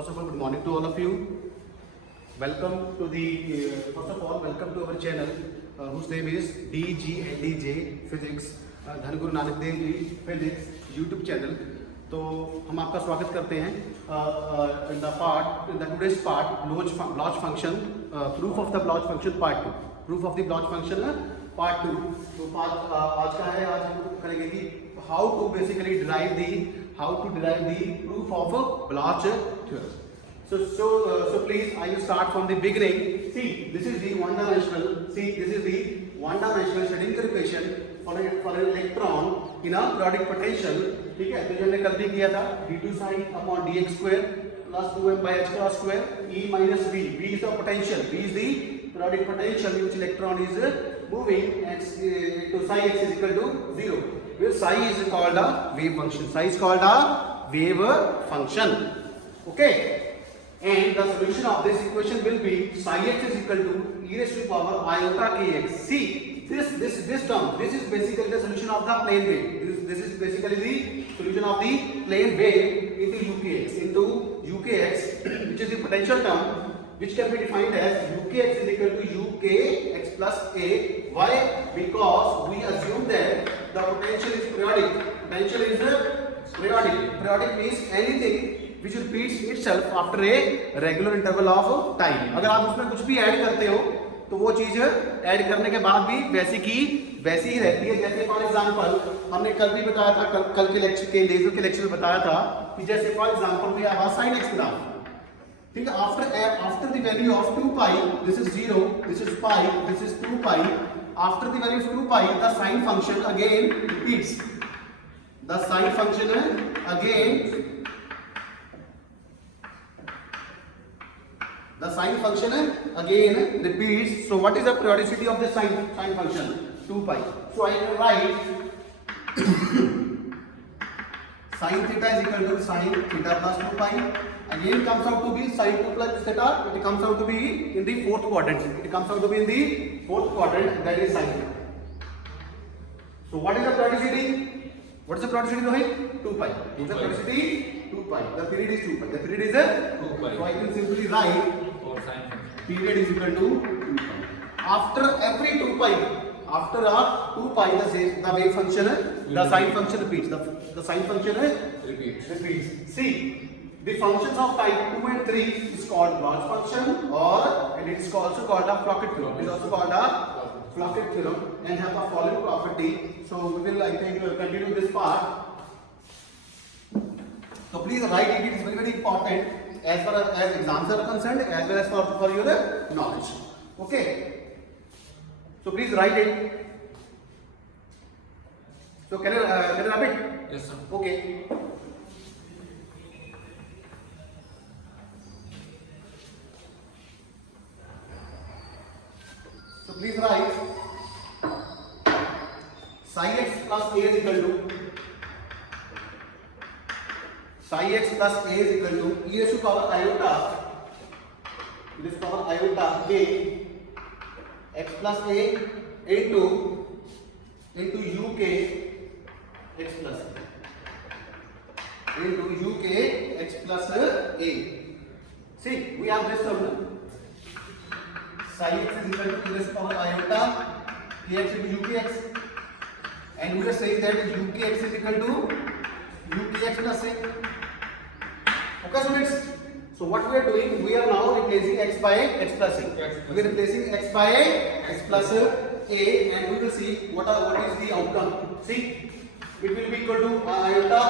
First of all, good morning to all of you. Welcome to the first of all, welcome to our channel whose name is DGNDJ Physics, धन Guru Nanak Dev ji physics YouTube channel. तो हम आपका स्वागत करते हैं in the today's part Bloch function, proof of the Bloch function part 2. Proof of the Bloch function part 2. तो आज का है, आज हम करेंगे कि how to basically derive the proof of Bloch theorem. So please, I will start from the beginning. See, this is the one-dimensional. Schrödinger equation for an electron in a periodic potential. ठीक है, तो जो हमने कल भी किया था, d2 sin upon dx square plus 2m by h cross square E minus v. V is the potential. V is the periodic potential in which electron is moving. X to psi x is equal to 0. Where psi is called a wave function. Psi is called a wave function. Okay. And the solution of this equation will be psi x is equal to e raised to the power iota kx. See, this term, this is basically the solution of the plane wave. This is basically the solution of the plane wave into ukx, which is the potential term, which can be defined as ukx is equal to ukx plus a. Why? Because we assume that the potential is periodic. Potential is periodic. Periodic means anything which repeats itself after a regular interval of time. अगर आप उसमें कुछ भी add करते हो तो वो चीज ऐड करने के बाद भी वैसी ही रहती है. जैसे फॉर एग्जांपल हमने कल भी बताया था, कल के लेक्चर के लेजर के लेक्चर में बताया था कि जैसे for example we have sin x graph. ठीक है, after the value of 2 pi, this is 0, this is pi, this is 2 pi. After the value of 2 pi, the sine function again repeats. The sine function again repeats. So what is the periodicity of the sine function? 2 pi. So I can write sin theta is equal to sin theta plus 2 pi. Again comes out to be sin 2 plus theta. It comes out to be in the fourth quadrant. That is sin. So what is the periodicity? What is the periodicity, Rohit? 2 pi. What is the periodicity? 2 pi. The period is 2 pi. The period is 2 pi. So I can simply write period is equal to 2 pi. After every 2 pi, after a 2 pi, the wave function, the sine function repeats. The sine function repeats. See, the functions of type 2 and 3 is called Bloch function, and it is also called a Floquet theorem. It is also called a Floquet theorem and have the following property. So we will, I think, continue this part. So please write it. It is very, very important as far as exams are concerned, as well as for your knowledge. Okay. So please write it. So can you wrap it? Yes, sir. Okay. So please write psi x plus a is equal to e raised to power iota k x plus a into uk x plus a. See, we have this term psi x is equal to e raised to power iota kx into ukx, and we are saying that ukx is equal to ukx plus a. Okay, students. So what we are doing, we are now replacing x by x plus a. We are replacing x by x plus a, and we will see what is the outcome. See, it will be equal to iota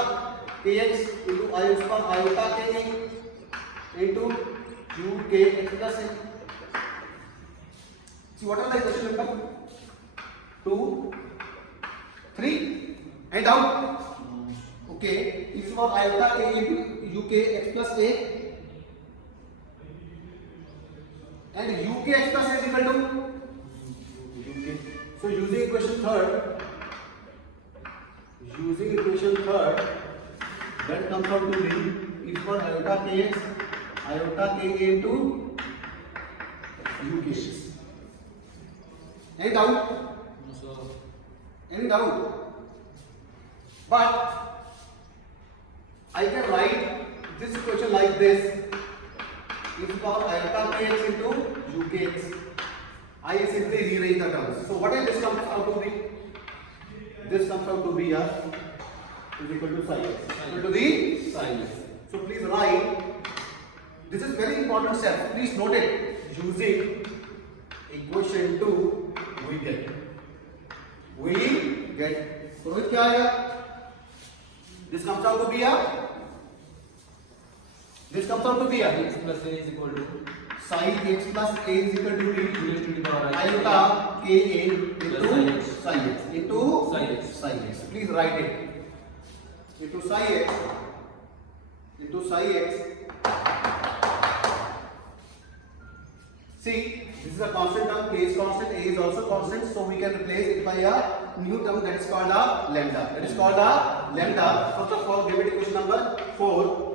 kx into iota ka into uk x plus a. See, what are the equation number? 2, 3, and out. Okay, is for iota k into uk x plus a, and uk x plus a is equal to uk. So using equation third, that comes out to be is for iota kx, iota ka into uk. Any doubt? No, sir. Any doubt? But I can write this equation like this. e to the power iota kx into ukx. I simply rearrange the terms. So what is this comes out to be? This comes out to be is equal to psi x. Equal to the sin x. So please write. This is very important step. Please note it. Using equation 2, we get. So with क्या आएगा? This comes out to be This comes out to be x plus a is equal to sin x plus a is equal to e to the power iota ka into psi x into psi x. Please write it. Into psi x. See, this is a constant term. K is constant. A is also constant. So we can replace it by a new term that is called a lambda. First of all, give it equation number 4.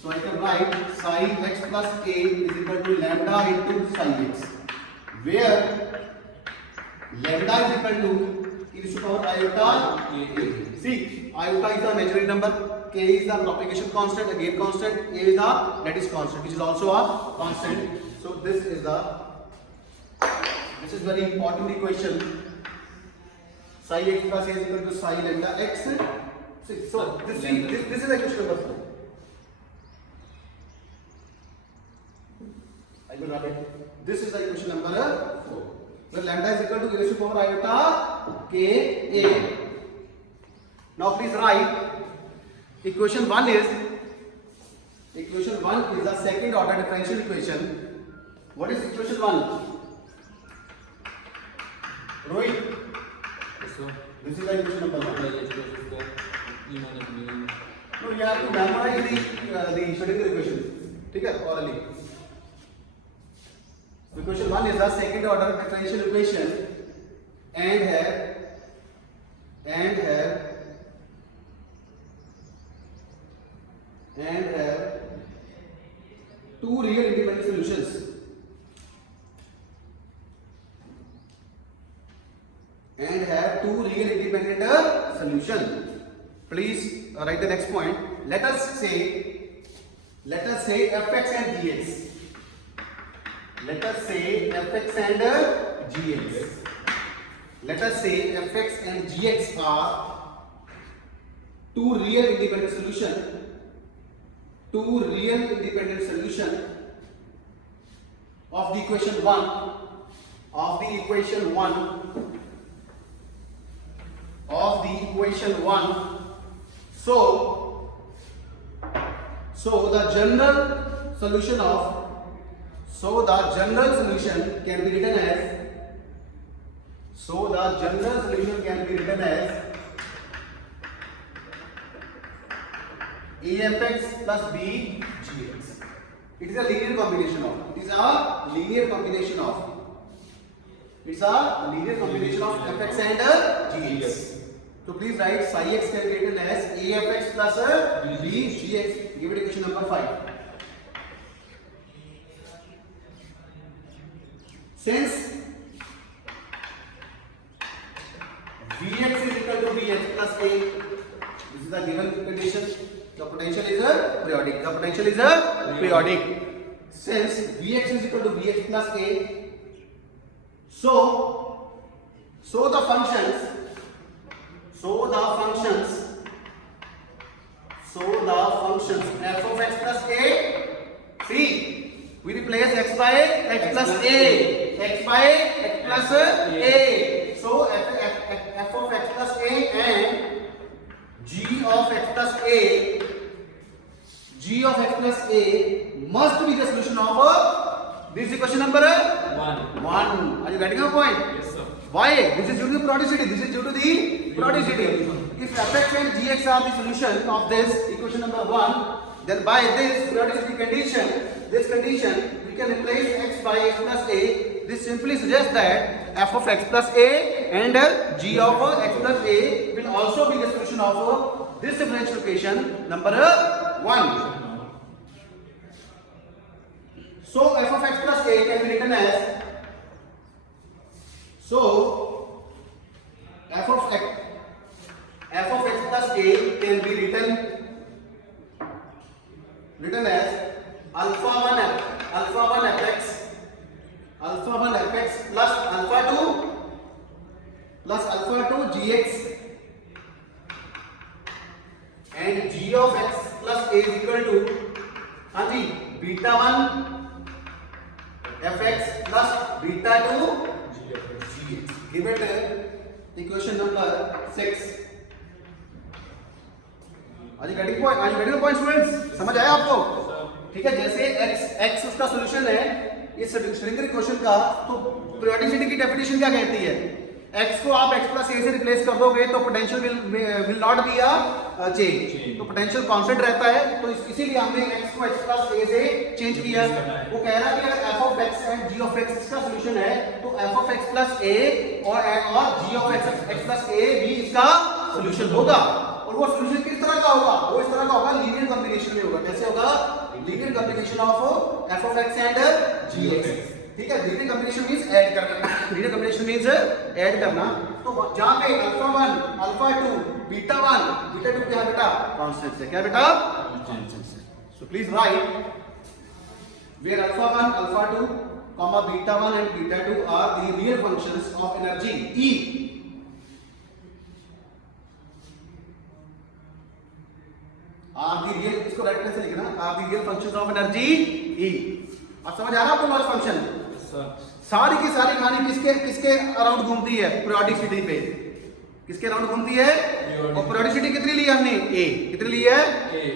So I can write sin x plus a is equal to lambda into sin x, where lambda is equal to e to the power iota k. See, iota is the imaginary number, k is the propagation constant, again constant, a is the lattice constant, which is also a constant. So this is very important equation. Sin x plus a is equal to sin lambda x. See, so this is equation number 4. I will write it. This is the equation number 4. Where lambda is equal to e to the power iota ka. Now please write equation 1 is the second order differential equation. What is equation 1? Rohit. This is the equation number 1. No, you have to memorize the Schrödinger equation. Okay, orally. Equation 1 is the second order differential equation and have two real independent solutions. Please write the next point. Let us say fx and gx. Let us say fx and gx. Let us say fx and gx are two real independent solution. Of the equation 1. So the general solution can be written as afx plus b gx. It is a linear combination of. Fx and gx. So please write psi x can be written as afx plus b gx. Give it equation number 5. Since Vx is equal to Vx plus a, this is the given condition. The potential is periodic. Since Vx is equal to Vx plus a, so the functions f of x plus a. See, we replace x by x plus a. So f of x plus a and g of x plus a must be the solution of this equation number 1. Are you getting a point? Yes, sir. Why? This is due to the periodicity. If fx and gx are the solution of this equation number 1, then by this periodicity condition, we can replace x by x plus a. This simply suggests that f of x plus a and g of x plus a will also be the solution of this differential equation number 1. So f of x plus a can be written as, f of x plus a can be written as alpha 1 fx plus alpha 2 gx and g of x प्लस a is equal to, हाँ जी, beta 1 fx plus beta 2 gx। Give it equation number 6। आज getting point, आज getting point students, समझ आया आपको? ठीक है, जैसे x उसका सॉल्यूशन है इस श्रिंगर इक्वेशन का, तो पीरियोडिसिटी की डेफिनेशन क्या कहती है? x को आप x प्लस a से रिप्लेस कर दोगे तो potential will not be a change, तो पोटेंशियल कांस्टेंट रहता है। तो इसीलिए हमने x को x प्लस a से चेंज किया। वो कह रहा है कि अगर f of x and g of x इसका सॉल्यूशन है तो f ऑफ x प्लस a और g ऑफ x प्लस a भी इसका सॉल्यूशन होगा। और वो सॉल्यूशन किस तरह का होगा? वो इस तरह का होगा, लीनियर कॉम्बिनेशन में होगा। कैसे होगा? Linear combination of f of x and g of x। ठीक है, लीनियर कॉम्बिनेशन मींस ऐड करना, लीनियर कॉम्बिनेशन मींस ऐड करना। तो जहां पे अल्फा 1 अल्फा 2 बीटा 1 बीटा 2 क्या बेटा? कांस्टेंट्स है। क्या बेटा? कांस्टेंट्स है। So please write where alpha 1 alpha 2 comma beta 1 and beta 2 are the real functions of energy E। Are the real, इसको राइट से लिखना, are the real functions of energy E. अब समझ आ रहा है आपको नॉइज फंक्शन? सारी की सारी कहानी किसके अराउंड घूमती है? पीरियोडिसिटी पे। किसके अराउंड घूमती है? और पीरियोडिसिटी कितनी ली है हमने? ए। कितनी ली है?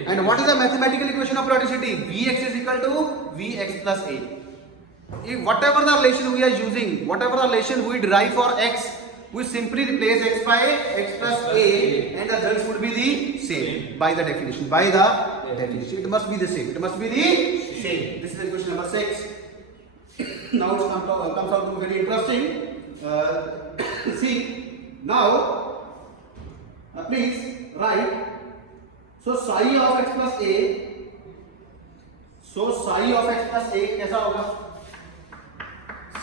And what is the mathematical equation of periodicity? Vx is equal to Vx plus a। If whatever the relation we are using, whatever the relation we derive for x, we simply replace x by x plus a and the results would be the same by the definition. By the definition, it must be the same. It must be the same. This is equation number 6. Now it comes out to be very interesting. See now, please write. So psi of x plus a. So psi of x plus a कैसा होगा?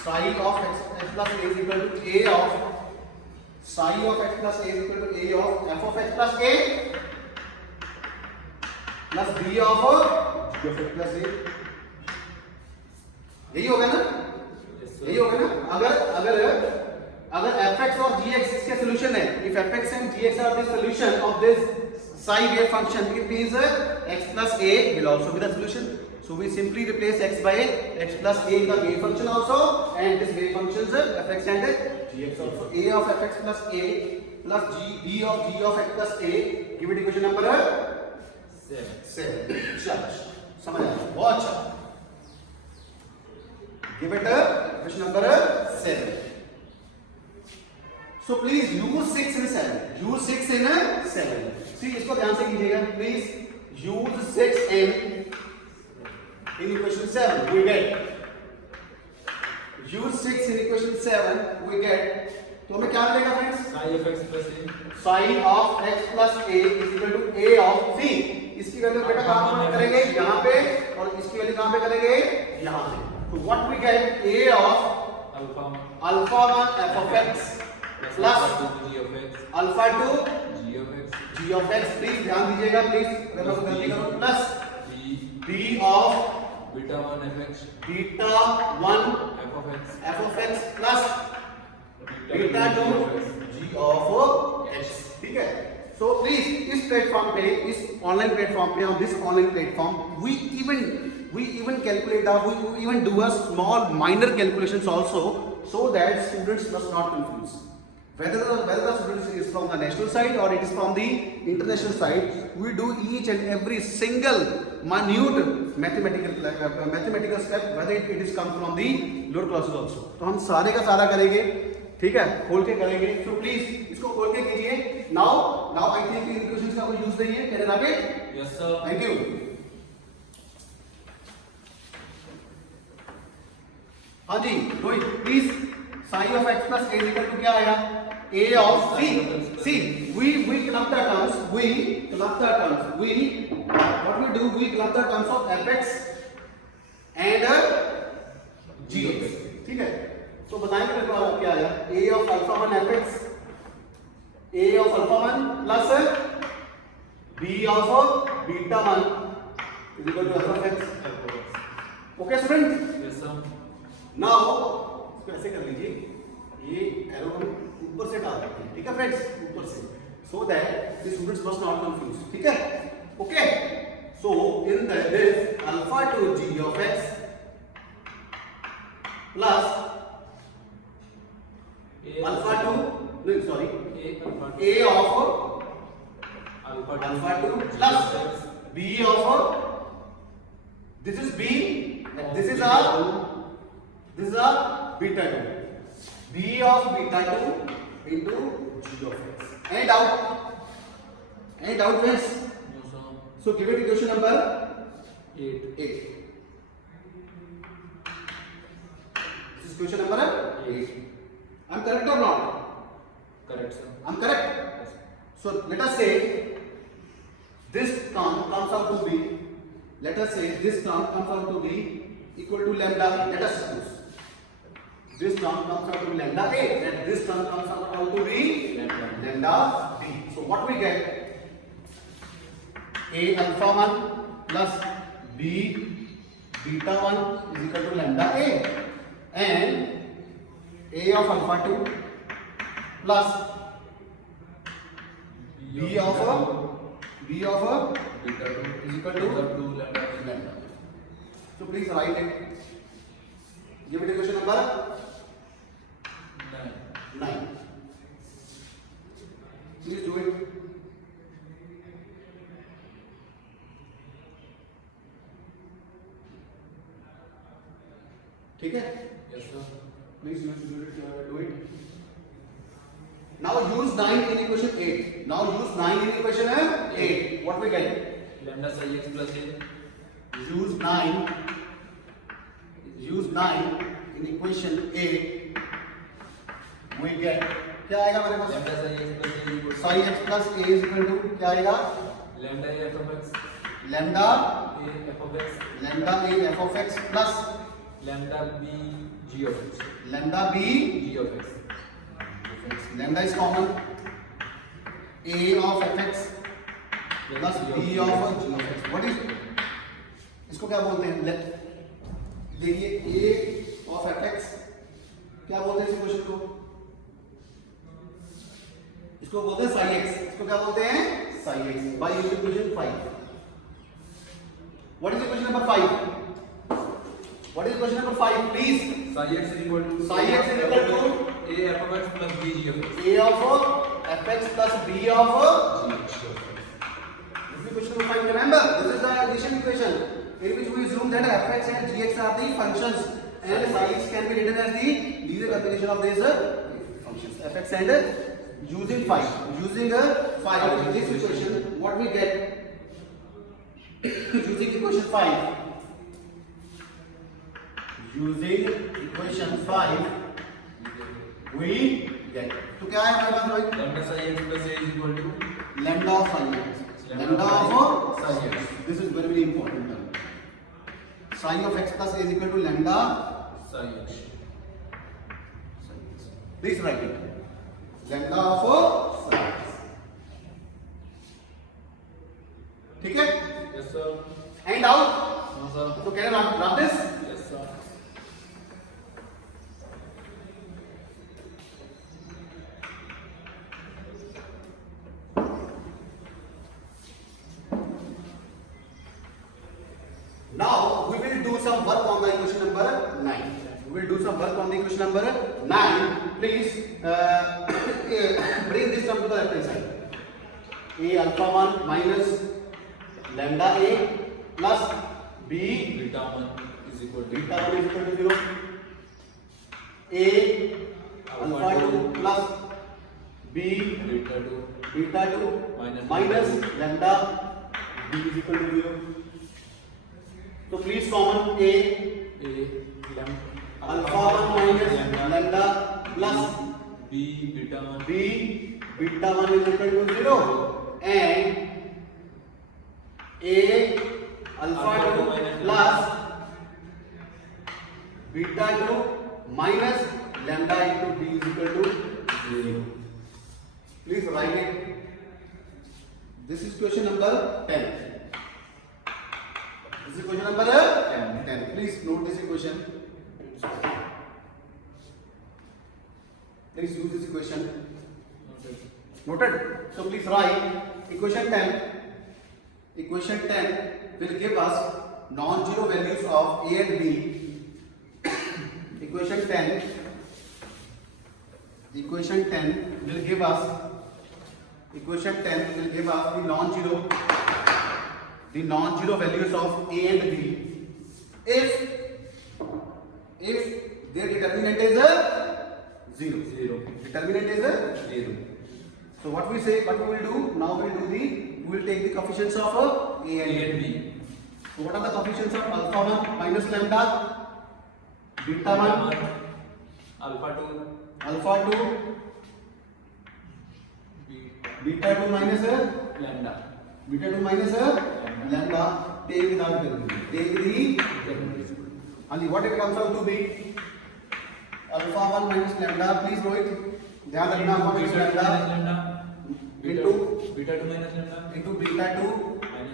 Psi of x plus a is equal to a of psi of x plus a is equal to a of f of x plus a plus b of g of x plus a। यही होगा ना? यही होगा ना? अगर fx और gx इसके solution है, if fx and gx are the solution of this psi wave function, it means x plus a will also be the solution. So we simply replace x by x plus a in the wave function also, and this wave functions fx and gx also। a of fx plus a plus b of g of x plus a, give it equation number 7। चलो समझ आया? बहुत अच्छा। give it equation number 7। so please use 6 in 7, use 6 in 7। see इसको ध्यान से कीजिएगा, please use 6 in equation 7 we get, use 6 in equation 7 we get, तो हमें क्या मिलेगा friends? psi of x plus a, psi of x plus a is equal to a of c। इसकी value बेटा कहां पर करेंगे? यहाँ पे, और इसकी वैल्यू कहां पे करेंगे? यहाँ पे। तो what we get? a of alpha 1 f of x plus alpha 2 g of x। Please ध्यान दीजिएगा, प्लीज अगर मैं गलती करूं, plus b of beta 1 fx f of x plus beta 2 g of x। ठीक है? so please इस platform पे, इस ऑनलाइन प्लेटफॉर्म पे, on this online platform we even calculate, we even do a small minor calculations also, so that students must not confuse whether the student is from the national side or it is from the international side. We do each and every single minute mathematical step, whether it is come from the lower classes also। तो हम सारे का सारा करेंगे, ठीक है, खोल के करेंगे। so please इसको खोल के कीजिए। now I think इक्वेशंस का कोई यूज नहीं है। Can I have it? yes sir, thank you. हाँ जी Rohit, please psi of x plus a equal to क्या आएगा? a of c। we club the terms, we club the terms, what we do, we club the terms of fx and gx। ठीक है, तो बताएंगे मेरे को क्या आया? a of alpha 1 fx, a of alpha 1 plus b of beta 1 is equal to f of x. Okay student? Yes sir. Now इसको ऐसे कर लीजिए, ये एरो हम ऊपर से डाल देते हैं, ठीक है फ्रेंड्स, ऊपर से, so that the students must not confuse, ठीक है? Okay. So in this alpha to g of x plus alpha to no sorry a of alpha to plus b of this is b and this is a beta 2, b of beta 2 into g of x. Any doubt friends? No sir. So give it equation number 8. 8. This is question number 8. I'm correct or not? Correct sir. I'm correct. Yes. So let us say this term comes out to be, let us say this term comes out to be equal to lambda. Let us suppose this term comes out to be lambda a, and this term comes out to be lambda b. So what we get? A alpha 1 plus b beta 1 is equal to lambda a, and a of alpha 2 plus b of beta 2 is equal to lambda. lambda. So please write it. Give it equation number 9. Please do it. ठीक है? Yes sir. Please do it. Now use 9 in equation 8. Now use 9 in equation 8. What we get? Lambda psi x plus a. Use 9 in equation 8. We get क्या आएगा हमारे पास? Lambda psi x plus a equal to Psi x plus a is equal to क्या आएगा? lambda a f of x. Lambda A f of x. a f of x plus Lambda b g of x. lambda b G of x. lambda is common. A of fx plus b of g of x. What is इसको क्या बोलते हैं? देखिए a of fx क्या बोलते हैं इस equation को? इसको बोलते हैं psi x. इसको क्या बोलते हैं? psi x by equation 5. What is equation number 5? What is question number 5? Please. Psi x is equal to Psi x is equal to a f of x plus b g of x. a of fx plus b of G of x. This is question number 5. Remember, this is the addition equation in which we assume that fx and gx are the functions, and psi x can be written as the linear combination of these functions fx and using 5. Using 5 in this equation, what we get? Using equation 5. Using equation 5, we get. तो क्या है हमारे पास भाई? Lambda psi x plus a is equal to Lambda of psi x. Lambda of psi x. This is very important term. Psi of x plus a is equal to lambda psi x. psi x. Please write it. Lambda of psi x. ठीक है? Yes sir. Any doubt? No sir. So can I wrap this? Yes sir. Now we will do some work on the equation number 9. We will do some work on the equation number 9. Please bring this term to the left hand side. A alpha 1 minus lambda a plus b Beta 1 is equal to beta 1 is equal to 0. A alpha 2 plus b beta 2 beta 2 minus minus lambda b is equal to 0. So please common a lambda alpha 1 minus lambda plus b beta 1 b beta 1 is equal to 0, and a alpha 2 plus beta 2 minus lambda into b is equal to 0. Please write it. This is question number 10. This is question number 10. Please note this equation. Please use this equation. Noted. So please write equation 10. Equation 10 will give us non-zero values of a and b. Equation 10 will give us the non-zero values of a and b if their determinant is 0. Determinant is 0. So what we will do now, we will take the coefficients of a and b. So what are the coefficients of alpha 1 minus lambda, beta 1, alpha 2, beta 2 minus lambda. lambda. Take the what it comes out to be alpha 1 minus lambda. Please write. ध्यान रखना alpha minus lambda into beta 2 minus lambda into beta 2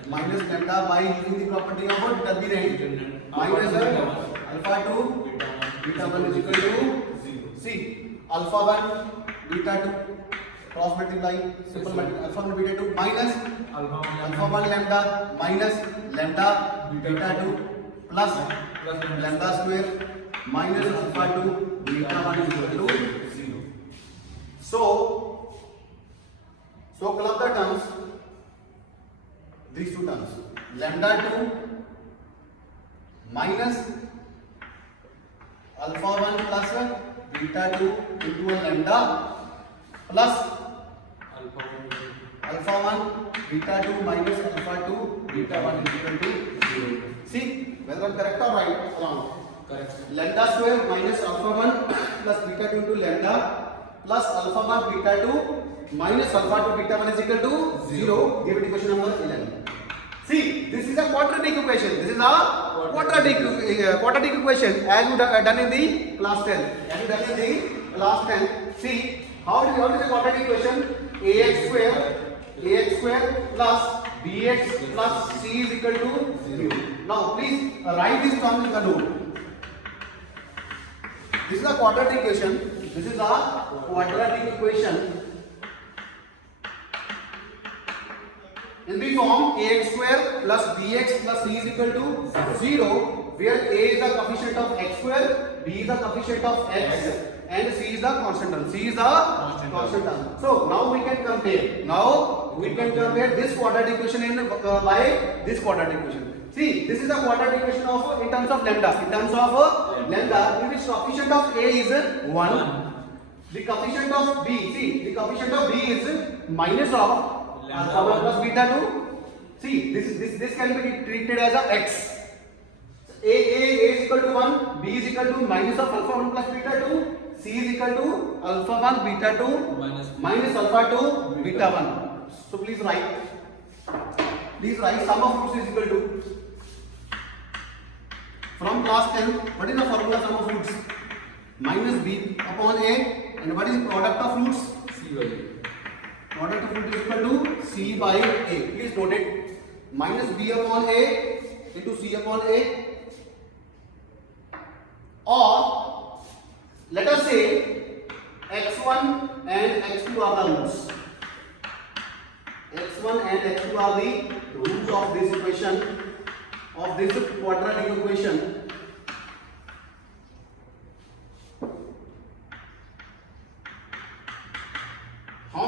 minus lambda by using the property of determinant minus alpha 2 beta 1 is equal to 0. See, alpha 1 beta 2 cross multiply, simple multiply, alpha 1 beta 2 minus alpha 1 lambda minus lambda beta 2 plus lambda square minus alpha 2 beta 1 is equal to 0. So club the terms, these two terms, lambda 2 minus alpha 1 plus beta 2 into a lambda plus alpha 1 beta 2 minus alpha 2 beta 1 is equal to 0. See whether I'm correct or right? Wrong. Correct. Lambda square minus alpha 1 plus beta 2 into lambda plus alpha 1 beta 2 minus alpha 2 beta 1 is equal to 0. Give it equation number 11. See, this is a quadratic equation. This is a quadratic equation as you done in the class 10. See, how is the quadratic equation? ax square plus bx plus c is equal to 0. Now please write this term in the note. This is a quadratic equation. In the form ax square plus bx plus c is equal to 0, where a is the coefficient of x square, b is the coefficient of x, and c is the constant term. So now we can compare this quadratic equation by this quadratic equation. See, this is the quadratic equation of in terms of lambda. In which coefficient of a is 1. The coefficient of b, is minus of alpha 1 plus beta 2. See, this can be treated as a x. A is equal to 1, b is equal to minus of alpha 1 plus beta 2, c is equal to alpha 1 beta 2 minus alpha 2 beta 1. So please write sum of roots is equal to, from class 10, what is the formula sum of roots? Minus b upon a, and what is product of roots? C by A. Product of root is equal to c by a. Please note it. Minus b upon a into c upon a, or let us say x1 and x2 are the roots. x1 and x2 are the roots of this equation, of this quadratic equation. How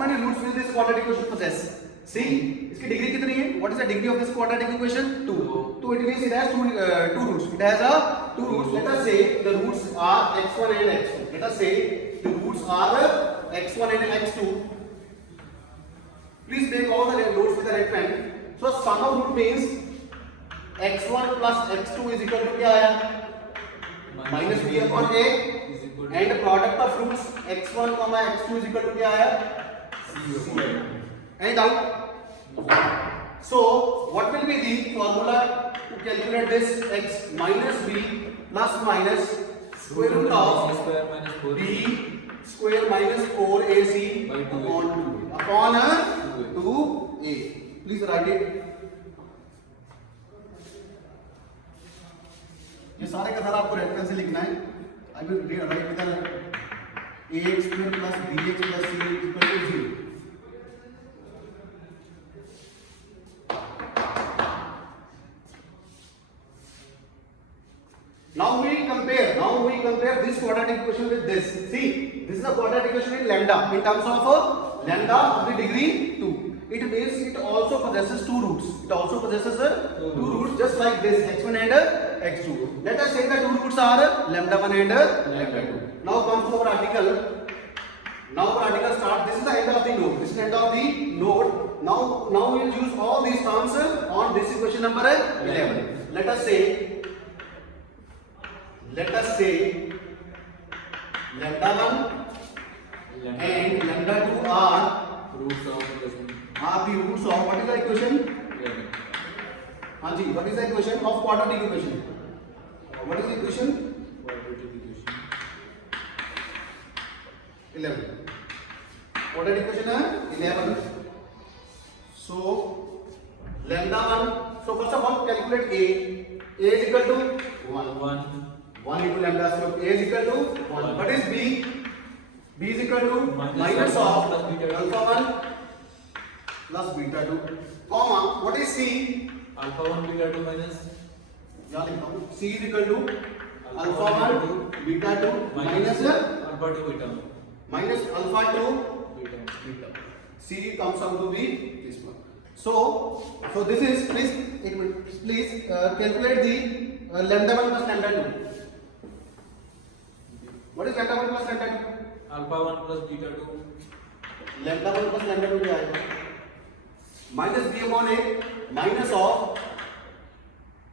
many roots will this quadratic equation possess? See, इसकी degree कितनी है? What is the degree of this quadratic equation? 2. So it means it has two roots. It has two roots. Let us say the roots are x1 and x2. Please make all the roots with the right hand. So sum of root means x1 plus x2 is equal to क्या आया? Minus b upon a, and product of roots x1 comma x2 is equal to क्या आया? Any doubt? So what will be the formula to calculate this? X minus b plus minus square root of b square minus 4ac upon 2a. Please write it. ये सारे का सारा आपको red pen से लिखना है। I will write the ax square plus bx plus c equal to 0. Now we compare this quadratic equation with this. See, this is a quadratic equation in lambda, in terms of lambda of the degree 2. It means it also possesses two roots. It also possesses two roots, just like this, x1 and x2. Let us say the two roots are lambda 1 and lambda 2. Now comes to our article. Now our article starts. This is the end of the node. This is the end of the node. Now we will use all these terms on this equation number 11. Let us say lambda 1 and lambda 2 are roots of the roots of what is the equation? 11. हाँ जी, what is the equation of quadratic equation? What is the equation? Quadratic equation 11. Quadratic equation है 11. So lambda 1. So first of all calculate a. A is equal to 1. 1 into lambda, so a is equal to 1. What is b? B is equal to minus of alpha 1 plus beta 2, comma, what is c? Alpha 1 beta 2 minus यहाँ लिखता हूँ, c is equal to alpha 1 beta 2 minus alpha 2 beta 1. minus alpha 2 Beta 1. beta. C comes out to be this one. So this is, please calculate the lambda 1 plus lambda 2. What is lambda 1 plus lambda 2? Alpha 1 plus beta 2. Lambda 1 plus lambda 2 क्या आएगा? Minus B upon A minus of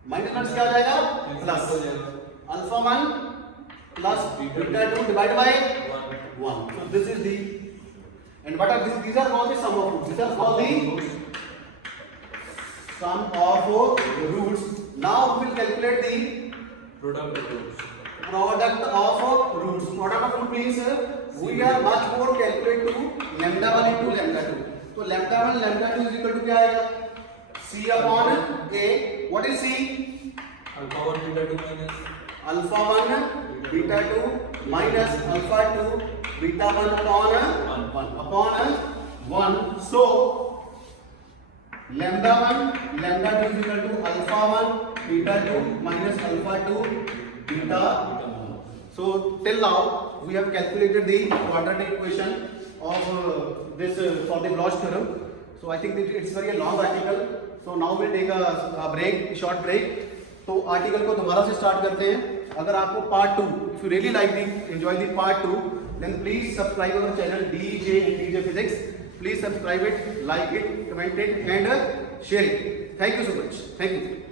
minus क्या आ जाएगा? Plus alpha 1 plus beta 2 divide by 1. So this is the, and what are these? These are called the sum of roots. These are called the sum of roots. Now we will calculate the Product of roots. product of roots. Product of root means we are much more calculate to lambda 1 into lambda 2. तो lambda 1 lambda 2 is equal to क्या आएगा? C upon A. What is C? Alpha 1 beta 2 minus Alpha 1 beta 2 minus alpha 2 beta 1 upon 1. So lambda 1 lambda 2 is equal to alpha 1 beta 2 minus alpha 2 beta 1. So till now we have calculated the quadratic equation of this for the Bloch theorem. So I think that it's very long article. So now we'll take a break, short break. तो article को दोबारा से start करते हैं. अगर आपको part 2, if you really like the enjoy the part 2, then please subscribe our channel DJ Physics. Please subscribe it, like it, comment it, and share it. Thank you so much. Thank you.